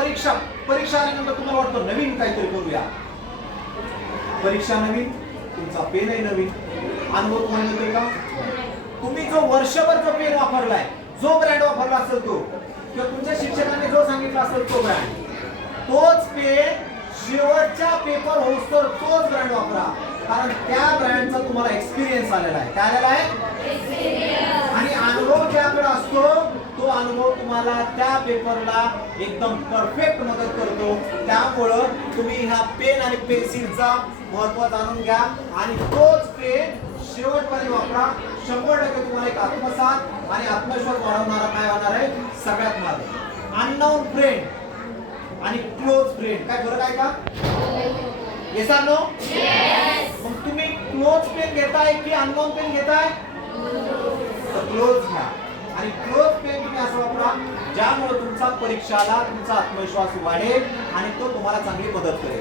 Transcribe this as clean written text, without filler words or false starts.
परीक्षा परीक्षा आल्यानंतर तुम्हाला वाटतं नवीन काहीतरी करूया, परीक्षा नवीन, तुमचा पेनही नवीन, अनुभव तुम्हाला मिळतोय का? तुम्ही जो वर्षभर जो पेन वापरलाय, जो ब्रँड वापरला असेल तो, किंवा तुमच्या शिक्षकांनी जो सांगितलं असेल तो ब्रँड, तोच पेन शेवटच्या पेपर होस्तर तोच ब्रँड वापरा, कारण त्या ब्रँडचा तुम्हाला एक्सपिरियन्स आलेला आहे. काय आलेला आहे? आणि अनुभव ज्याकडे असतो तो अनुभव तुम्हाला त्या पेपरला एकदम परफेक्ट मदत करतो. त्यामुळं तुम्ही ह्या पेन आणि पेन्सिलचा महत्त्व जाणून घ्या आणि तोच पेन शेवटपर्यंत वापरा. 100% तुम्हाला एक आत्मसात आणि आत्मविश्वास वाढवणारा काय होणार आहे? सगळ्यात महत्त्वाचं अननोन फ्रेंड आणि क्लोज फ्रेंड काय फरक आहे का? Yes or no? यस. मग तुम्ही क्लोज पेन घेताय की अननोन पेन घेताय? क्लोज घ्या. आणि क्लोज पेन तुम्ही असं वापरा ज्यामुळे तुमचा परीक्षाला तुमचा आत्मविश्वास वाढेल आणि तो तुम्हाला चांगली मदत करेल.